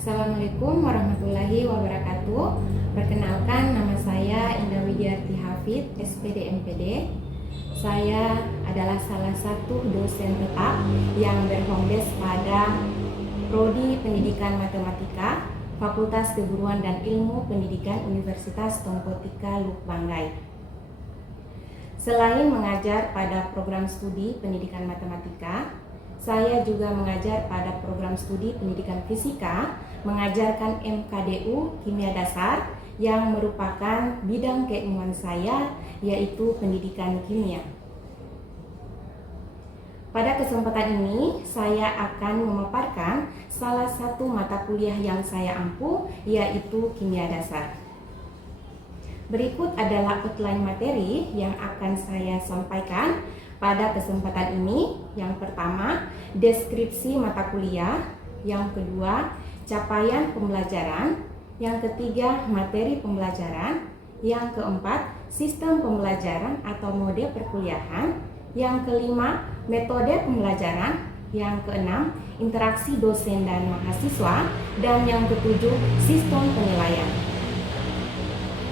Assalamualaikum warahmatullahi wabarakatuh. Perkenalkan, nama saya Indah Widiarti Hafid, SPD MPD. Saya adalah salah satu dosen tetap yang berhome base pada Prodi Pendidikan Matematika, Fakultas Keguruan dan Ilmu Pendidikan Universitas Tompotika Lukbanggai. Selain mengajar pada program studi pendidikan matematika, saya juga mengajar pada program studi pendidikan fisika, mengajarkan MKDU Kimia Dasar yang merupakan bidang keilmuan saya, yaitu pendidikan kimia. Pada kesempatan ini, saya akan memaparkan salah satu mata kuliah yang saya ampu, yaitu Kimia Dasar. Berikut adalah outline materi yang akan saya sampaikan pada kesempatan ini. Yang pertama, deskripsi mata kuliah. Yang kedua, capaian pembelajaran. Yang ketiga, materi pembelajaran. Yang keempat, sistem pembelajaran atau mode perkuliahan. Yang kelima, metode pembelajaran. Yang keenam, interaksi dosen dan mahasiswa. Dan yang ketujuh, sistem penilaian.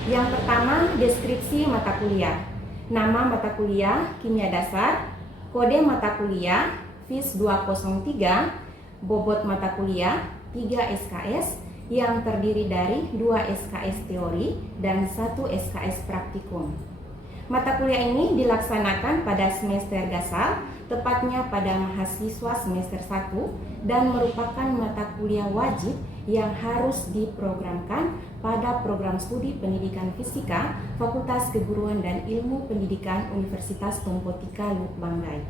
Yang pertama, deskripsi mata kuliah. Nama mata kuliah Kimia Dasar, kode mata kuliah FIS 203, bobot mata kuliah 3 SKS yang terdiri dari 2 SKS teori dan 1 SKS praktikum. Mata kuliah ini dilaksanakan pada semester gasal, tepatnya pada mahasiswa semester 1, dan merupakan mata kuliah wajib yang harus diprogramkan pada program studi pendidikan fisika Fakultas Keguruan dan Ilmu Pendidikan Universitas Tompotika Lukbanggai.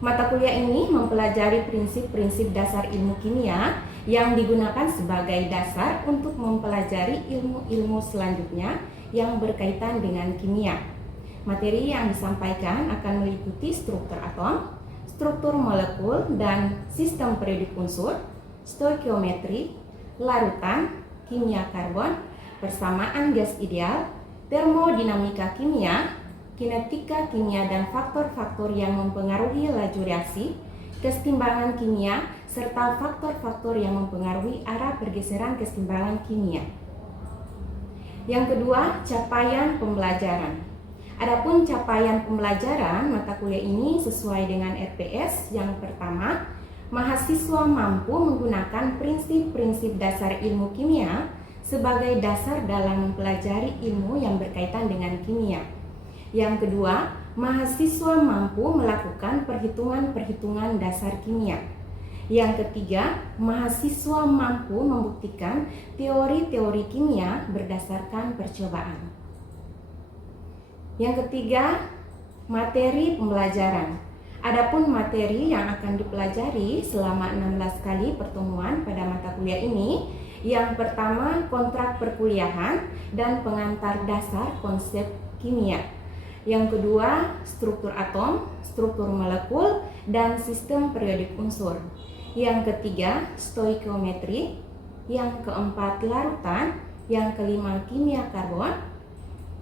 Mata kuliah ini mempelajari prinsip-prinsip dasar ilmu kimia yang digunakan sebagai dasar untuk mempelajari ilmu-ilmu selanjutnya yang berkaitan dengan kimia. Materi yang disampaikan akan meliputi struktur atom, struktur molekul dan sistem periodik unsur, stoikiometri, larutan, kimia karbon, persamaan gas ideal, termodinamika kimia, kinetika kimia dan faktor-faktor yang mempengaruhi laju reaksi, kesetimbangan kimia, serta faktor-faktor yang mempengaruhi arah pergeseran kesetimbangan kimia. Yang kedua, capaian pembelajaran. Adapun capaian pembelajaran mata kuliah ini sesuai dengan RPS. Yang pertama, mahasiswa mampu menggunakan prinsip-prinsip dasar ilmu kimia sebagai dasar dalam mempelajari ilmu yang berkaitan dengan kimia. Yang kedua, mahasiswa mampu melakukan perhitungan-perhitungan dasar kimia. Yang ketiga, mahasiswa mampu membuktikan teori-teori kimia berdasarkan percobaan. Yang ketiga, materi pembelajaran. Adapun materi yang akan dipelajari selama 16 kali pertemuan pada mata kuliah ini, yang pertama kontrak perkuliahan dan pengantar dasar konsep kimia. Yang kedua, struktur atom, struktur molekul, dan sistem periodik unsur. Yang ketiga, stoikiometri. Yang keempat, larutan. Yang kelima, kimia karbon.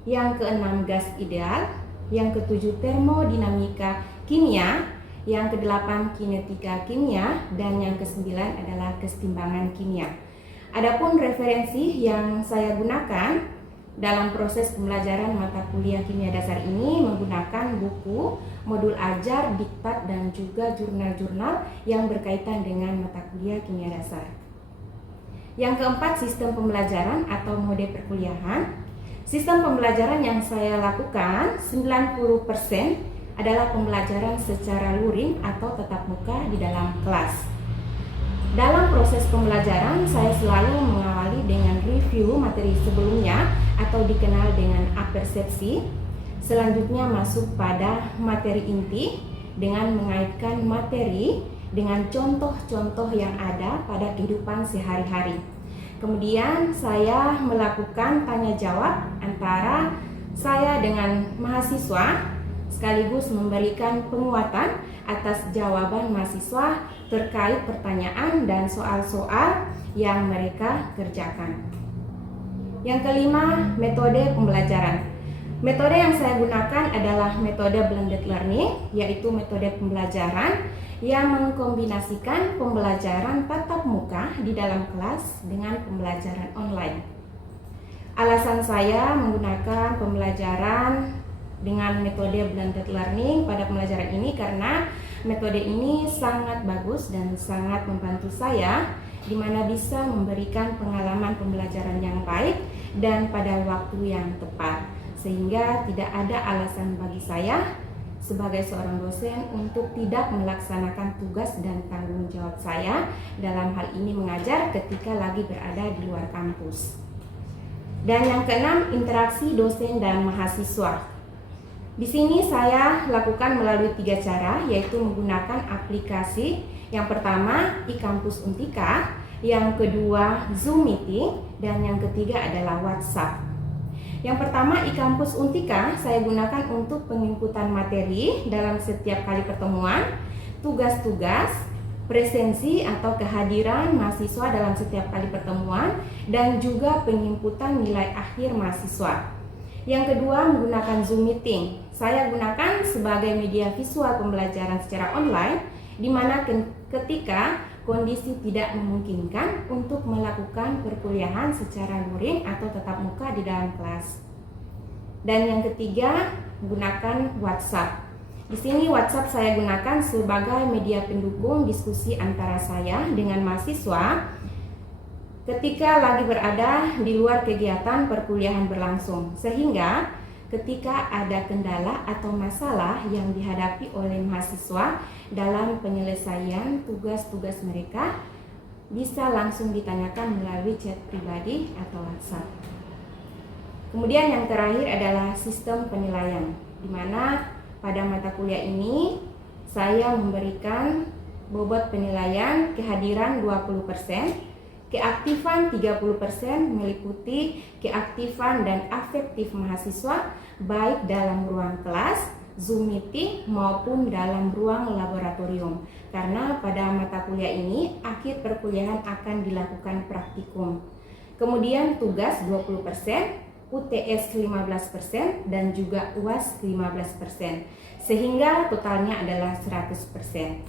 Yang keenam, gas ideal. Yang ketujuh, termodinamika kimia. Yang kedelapan, kinetika kimia. Dan yang kesembilan adalah kesetimbangan kimia. Adapun referensi yang saya gunakan dalam proses pembelajaran mata kuliah Kimia Dasar ini menggunakan buku, modul ajar, diktat, dan juga jurnal-jurnal yang berkaitan dengan mata kuliah Kimia Dasar. Yang keempat, sistem pembelajaran atau mode perkuliahan. Sistem pembelajaran yang saya lakukan 90% adalah pembelajaran secara luring atau tatap muka di dalam kelas. Dalam proses pembelajaran, saya selalu mengawali dengan review materi sebelumnya atau dikenal dengan apersepsi. Selanjutnya masuk pada materi inti dengan mengaitkan materi dengan contoh-contoh yang ada pada kehidupan sehari-hari. Kemudian saya melakukan tanya jawab antara saya dengan mahasiswa, sekaligus memberikan penguatan atas jawaban mahasiswa terkait pertanyaan dan soal-soal yang mereka kerjakan. Yang kelima, metode pembelajaran. Metode yang saya gunakan adalah metode blended learning, yaitu metode pembelajaran yang mengkombinasikan pembelajaran tatap muka di dalam kelas dengan pembelajaran online. Alasan saya menggunakan pembelajaran dengan metode blended learning pada pembelajaran ini karena metode ini sangat bagus dan sangat membantu saya di mana bisa memberikan pengalaman pembelajaran yang baik dan pada waktu yang tepat, sehingga tidak ada alasan bagi saya sebagai seorang dosen untuk tidak melaksanakan tugas dan tanggung jawab saya dalam hal ini mengajar ketika lagi berada di luar kampus. Dan yang keenam, interaksi dosen dan mahasiswa. Di sini saya lakukan melalui 3 cara, yaitu menggunakan aplikasi. Yang pertama, eKampus Untika, yang kedua Zoom Meeting, dan yang ketiga adalah WhatsApp. Yang pertama, eKampus Untika saya gunakan untuk penginputan materi dalam setiap kali pertemuan, tugas-tugas, presensi atau kehadiran mahasiswa dalam setiap kali pertemuan, dan juga penginputan nilai akhir mahasiswa. Yang kedua, menggunakan Zoom Meeting. Saya gunakan sebagai media visual pembelajaran secara online, di mana ketika kondisi tidak memungkinkan untuk melakukan perkuliahan secara luring atau tatap muka di dalam kelas. Dan yang ketiga, menggunakan WhatsApp. Di sini WhatsApp saya gunakan sebagai media pendukung diskusi antara saya dengan mahasiswa ketika lagi berada di luar kegiatan perkuliahan berlangsung, sehingga ketika ada kendala atau masalah yang dihadapi oleh mahasiswa dalam penyelesaian tugas-tugas mereka bisa langsung ditanyakan melalui chat pribadi atau WhatsApp. Kemudian yang terakhir adalah sistem penilaian, di mana pada mata kuliah ini saya memberikan bobot penilaian kehadiran 20%, keaktifan 30% meliputi keaktifan dan afektif mahasiswa baik dalam ruang kelas, Zoom meeting maupun dalam ruang laboratorium. Karena pada mata kuliah ini akhir perkuliahan akan dilakukan praktikum. Kemudian tugas 20%, UTS 15% dan juga UAS 15%. Sehingga totalnya adalah 100%.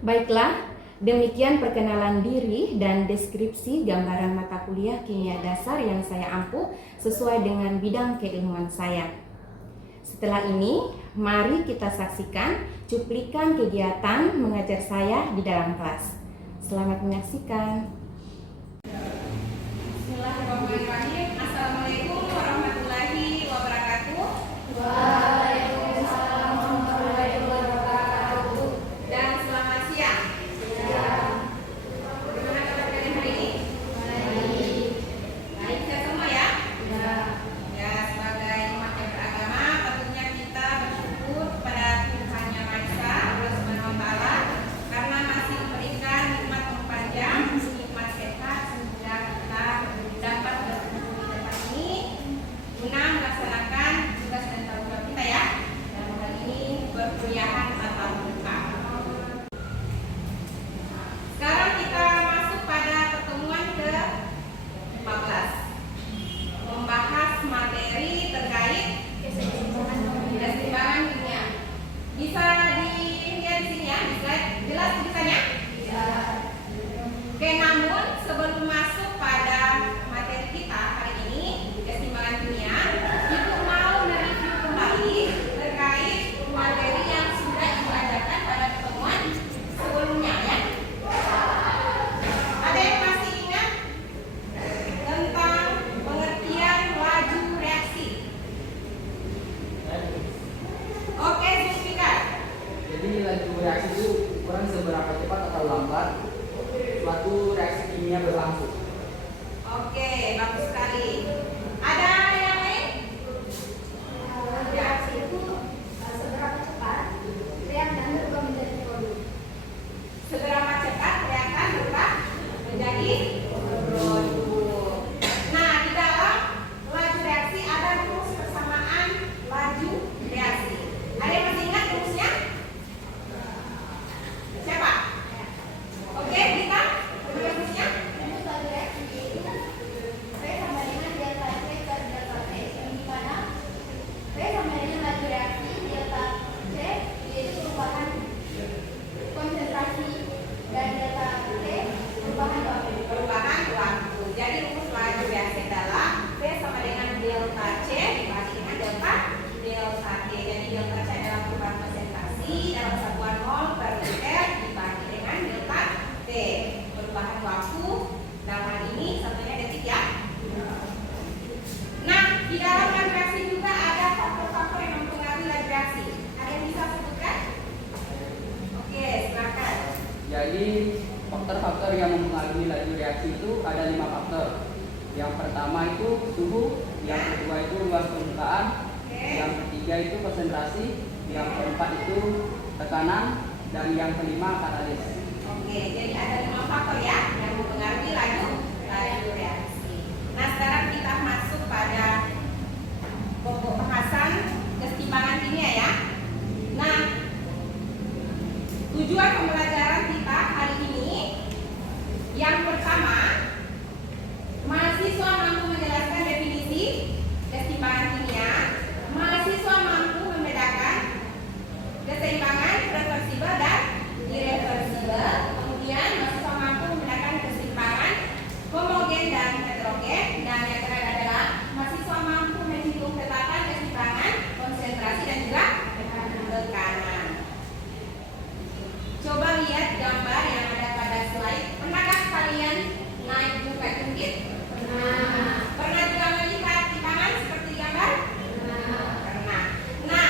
Baiklah, demikian perkenalan diri dan deskripsi gambaran mata kuliah kimia dasar yang saya ampuh sesuai dengan bidang keilmuan saya. Setelah ini, mari kita saksikan cuplikan kegiatan mengajar saya di dalam kelas. Selamat menyaksikan. Bismillahirrahmanirrahim. Assalamualaikum warahmatullahi wabarakatuh. Waalaikumsalam warahmatullahi wabarakatuh. Dan selamat siang. Bagaimana kabar kalian hari ini? Baik. Baik sehat semua ya? Ya, sebagai umat yang beragama, tentunya kita bersyukur kepada Tuhan Yang Maha Esa, Allah Subhanahu wa Ta'ala, karena masih memberikan nikmat yang panjang, nikmat sehat, sehingga kita dapat berkumpul di tempat ini guna melaksanakan tugas dan tanggung jawab kita ya. Dalam hal ini perkuliahan tatap muka. Sekarang kita masuk pada pertemuan ke-14, membahas materi terkait keseimbangan kimia. Bisa dilihat di sini ya, di slide jelas tulisannya? Oke, namun sebelum masuk pada materi kita hari ini, keseimbangan kimia, Ibu mau mereview kembali terkait materi yang sudah Ibu ajarkan pada pertemuan sebelumnya ya. Ada yang masih ingat tentang pengertian laju reaksi? Oke, Zulfikar. Jadi laju reaksi itu ukuran seberapa cepat atau lambat suatu reaksi kimia berlangsung. Oke, bagus sekali. Ada yang lain? Reaksi itu seberapa cepat reaktan berubah menjadi produk. Seberapa cepat reaktan berubah menjadi produk. Nah, di dalam laju reaksi ada rumus persamaan laju reaksi. Ada yang masih ingat rumusnya? Siapa? Oke, kita rumusnya? Rumus laju Jadi faktor-faktor yang mempengaruhi laju reaksi itu ada 5 faktor. Yang pertama itu suhu, yang kedua itu luas permukaan, yang ketiga itu konsentrasi, yang keempat itu tekanan, dan yang kelima katalis. Oke, jadi ada 5 faktor ya yang mempengaruhi laju reaksi. Nah, sekarang kita masuk pada pokok bahasan kesetimbangan kimia ya. Nah, tujuan pembelajaran kita hari ini yang pertama, mahasiswa mampu menjelaskan definisi kesetimbangan kimia. Mahasiswa mampu membedakan keseimbangan reversibel dan irreversibel. Kemudian mahasiswa mampu membedakan keseimbangan homogen dan heterogen. Dan yang terakhir adalah mahasiswa mampu menghitung tetapan keseimbangan, konsentrasi dan juga tekanan. Coba lihat gambar yang ada pada slide. Pernahkah kalian naik jungkat-jungkit? Pernah juga melihat timbangan seperti gambar? Pernah. Nah,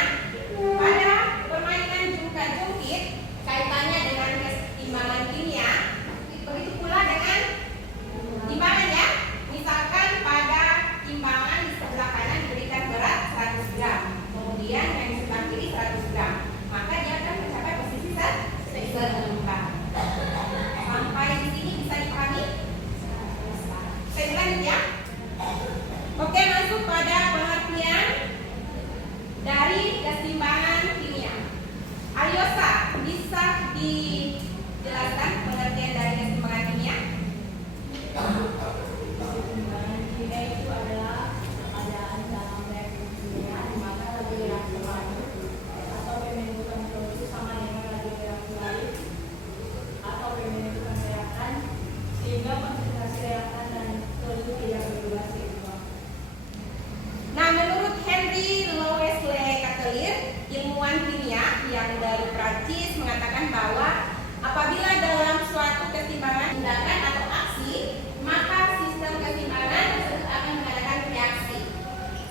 pada permainan jungkat-jungkit kaitannya dengan keseimbangan kimia, begitu pula dengan timbangan ya. Misalkan pada timbangan di sebelah kanan diberikan berat 100 gram, kemudian yang di sebelah kiri 100 gram, maka dia akan mencapai posisi seimbang. Sampai di sini bisa dipahami? Saya lanjut ya. Oke, masuk pada pengertian dari keseimbangan kimia. Alyosa, bisa dijelaskan pengertian dari keseimbangan kimia? Keseimbangan kimia itu adalah keadaan dalam reaksi kimia di mana laju reaksi lain atau pembentukan produksi sama dengan laju reaksi lain atau pembentukan reakan sehingga konsentrasi reakan dan produk tidak berubah seimbang. Nah, menurut Henry Louis Leclerc, ilmuwan kimia yang dari Prancis, mengatakan bahwa apabila dalam suatu keseimbangan tindakan atau aksi, maka sistem keseimbangan tersebut akan mengadakan reaksi,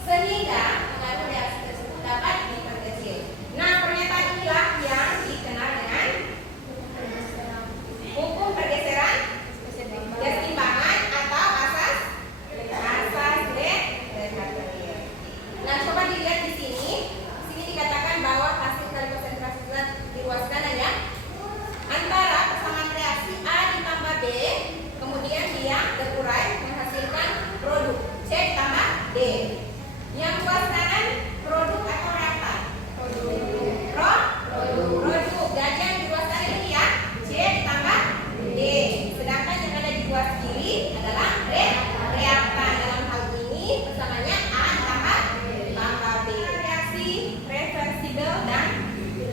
sehingga pengaruh reaksi tersebut dapat diperkecil. Nah, pernyataan inilah yang dikenal dengan hukum pergeseran keseimbangan atau asas Leclerc. Nah, coba dilihat di sini. Di sini dikatakan bahwa hasil kali konsentrasi zat di ruas kanan ya, antara pasangan reaksi A ditambah B, kemudian dia berurai menghasilkan produk C ditambah D. Yang ruas kanan produk atau reaktan? Produk. Dan yang di ruas kanan ini ya, C ditambah D. Sedangkan yang ada di ruas kiri adalah reaktan. Dalam hal ini persamannya A ditambah B. Reaksi reversibel dan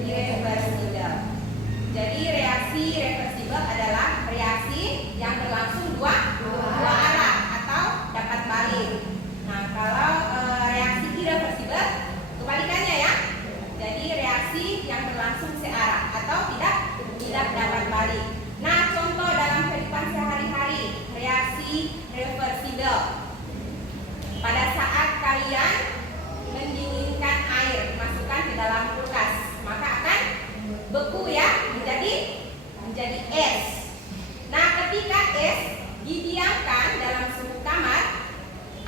irreversibel. Jadi reaksi reversibel adalah reaksi yang berlangsung dua arah atau dapat balik. Nah, kalau reaksi irreversibel kebalikannya ya. Jadi reaksi yang berlangsung searah atau tidak dapat balik. Nah, contoh dalam kehidupan sehari-hari reaksi reversibel. Pada saat kalian mendinginkan air, masukkan ke dalam kulkas, maka akan beku ya, menjadi es. Nah, ketika es didiamkan dalam suhu kamar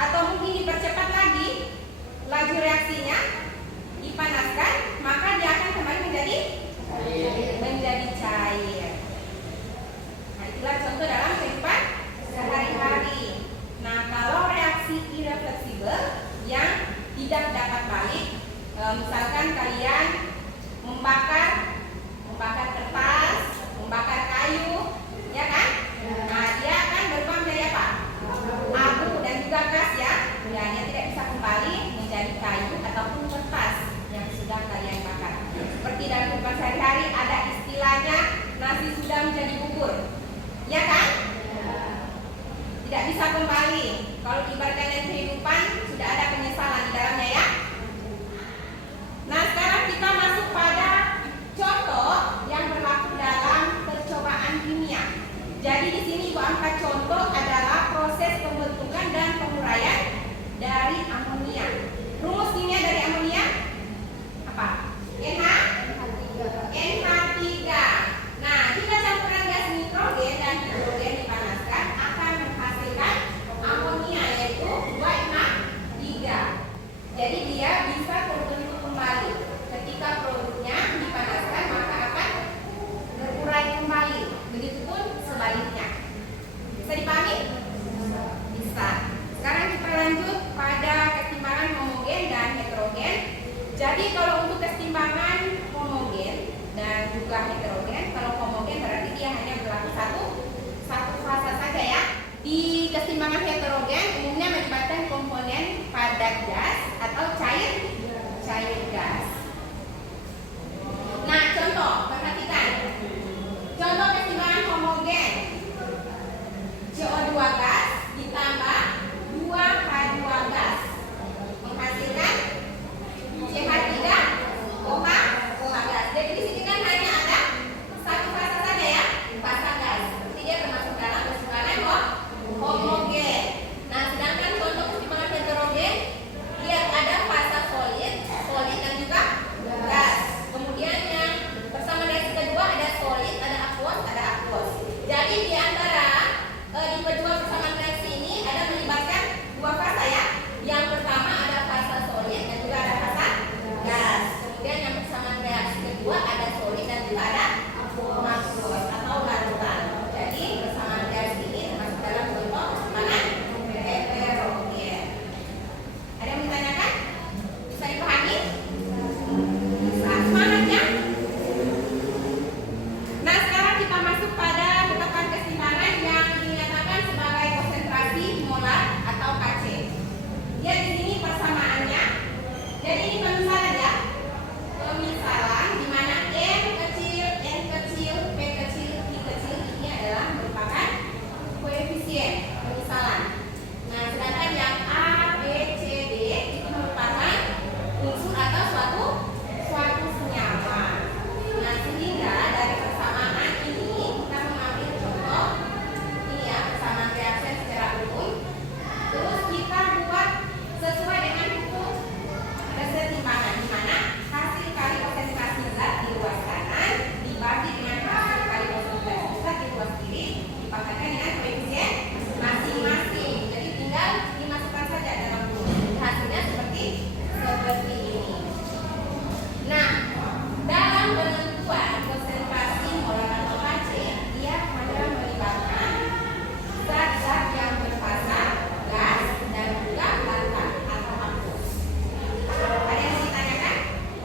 atau mungkin dipercepat lagi laju reaksinya, dipanaskan, maka dia akan kembali menjadi cair. Nah, itulah contoh dalam kehidupan sehari-hari. Nah, kalau reaksi irreversibel yang tidak dapat balik, misalkan kalian membakar kertas, membakar kayu, ya kan? Nah, dia akan berubah menjadi apa? Abu dan juga gas ya. Dan dia tidak bisa kembali menjadi kayu ataupun kertas yang sudah kalian bakar. Seperti dalam kehidupan sehari-hari ada istilahnya nasi sudah menjadi bubur, ya kan? Tidak bisa kembali. Kalau diibaratkan dengan kehidupan sudah ada penyesalan di dalamnya ya. Nah, sekarang kita masuk pada kalau untuk kesetimbangan homogen dan juga heterogen, kalau homogen berarti dia hanya berlaku satu fasa saja ya. Di kesetimbangan heterogen umumnya melibatkan komponen padat gas atau cair gas. Nah, contoh, perhatikan. Contoh kesetimbangan homogen. CO2 gas ditambah 2H2 gas menghasilkan CH3OH gas. Jadi di sini kan hanya ada satu fasa saja ya, fasa gas. Jadi dia termasuk dalam kesetimbangan homogen. Nah, sedangkan contoh kesetimbangan heterogen, lihat ada fasa solid dan juga gas. Kemudian yang persamaan reaksi kedua ada solid, ada aquos. Jadi di antara di kedua persamaan reaksi ini ada melibatkan dua fasa ya. Yang pertama ada fasa solid dan juga ada fasa gas. Kemudian yang persamaan reaksi kedua ada solid dan juga ada aquos atau larutan. Jadi persamaan reaksi ini termasuk dalam contoh persamaan heterogen. Ada yang ditanyakan? Bisa dipahami? Bisa. Semangatnya? Nah, sekarang kita masuk pada ketetapan kesetimbangan yang dinyatakan sebagai konsentrasi molar atau Kc. Lihat di sini persamaannya. Jadi ini pemisalan ya. Pemisalan di mana n kecil, p kecil, q kecil ini adalah merupakan koefisien pemisalan. Nah, sedangkan yang a, b, c, d itu merupakan unsur atau suatu senyawa. Nah, sehingga dari persamaan ini kita mengambil contoh ini ya, persamaan reaksi secara umum. Terus kita buat sesuai dengan hukum kesetimbangan, di mana hasil kali konsentrasi zat di ruas kanan dibagi dengan hasil kali konsentrasi zat di ruas kiri dipakaikan dengan koefisien masing-masing. Jadi tinggal dimasukkan saja dalam rumus. Hasilnya seperti ini. Nah, dalam penentuan konsentrasi molar atau Kc, dia hanya melibatkan zat-zat yang berfasa gas dan juga larutan atau aquos. Ada yang mau ditanyakan?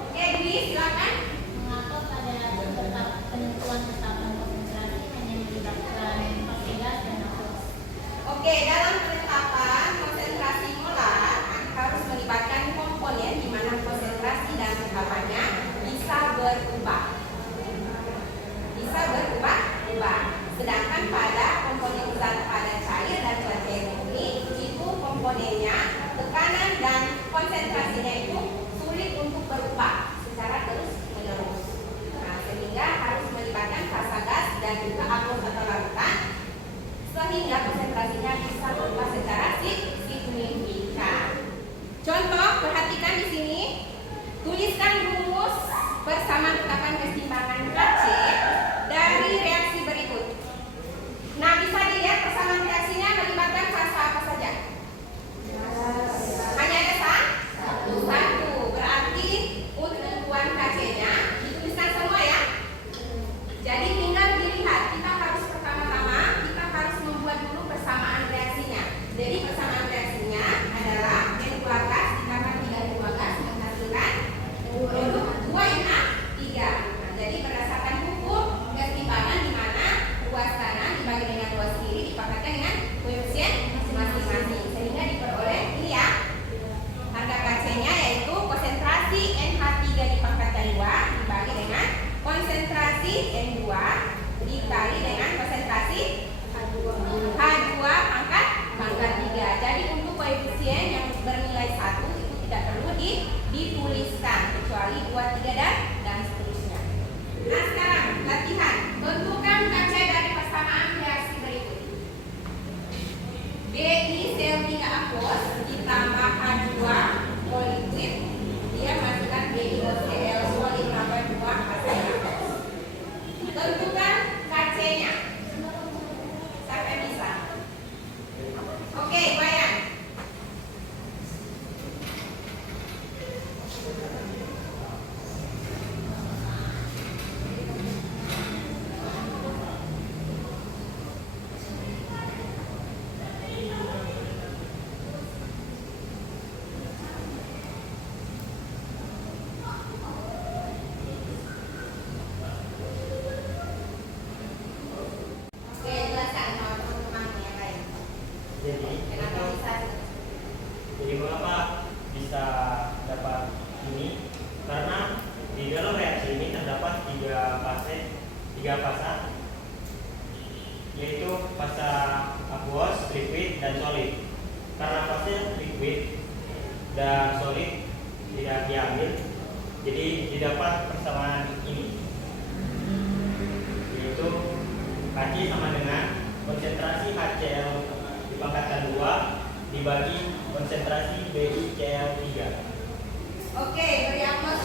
Oke, Dwi, silakan. Mengapa pada penentuan ketetapan konsentrasi hanya melibatkan fase gas dan aquos? Oke, dalam penetapan konsentrasi molar harus melibatkan komponen di mana konsentrasi dan tetapannya bisa berubah. Sedangkan pada komponen zat padat cair dan zat ini itu komponennya tekanan dan konsentrasinya itu sulit untuk berubah secara terus-menerus. Nah, sehingga harus melibatkan fasa gas dan juga aquos atau larutan sehingga konsentrasinya bisa berubah secara signifikan. Contoh, perhatikan di sini. Tuliskan rumus persamaan ketetapan kesetimbangan Kc dari reaksi berikut. Nah, bisa dilihat persamaan reaksinya melibatkan fasa apa saja? Hanya ada satu. Berarti untuk tentuan Kc-nya dituliskan semua ya. Jadi tinggal dilihat. Kita harus membuat dulu persamaan reaksinya. Jadi persamaan reaksinya adalah N2 gas ditambah 3H2 gas menghasilkan produk 2NH3. Nah, jadi berdasarkan hukum kesetimbangan di mana ruas kanan dibagi dengan ruas kiri dipakaikan dengan koefisien masing-masing sehingga diperoleh ini ya. Harga Kc-nya yaitu konsentrasi NH3 dipangkatkan 2 dibagi dengan konsentrasi N2 dikali dengan konsentrasi H2 pangkat 3. Jadi untuk koefisien yang bernilai 1 itu tidak perlu dituliskan kecuali 2, 3 dan seterusnya. Nah, sekarang latihan. Tentukan Kc dari persamaan reaksi berikut. BiCl3 aquos ditambah H2 O liquid dia menghasilkan BiOCl solid tambah 2 H2. Tentukan Kc-nya. Sampai bisa. Oke, Bayan. tiga fasa, yaitu fasa aqueous, liquid, dan solid. Karena fase liquid dan solid tidak diambil, jadi didapat persamaan ini, yaitu Hc sama dengan konsentrasi HCl dipangkatkan 2 dibagi konsentrasi BiCl3. Oke, beri aplaus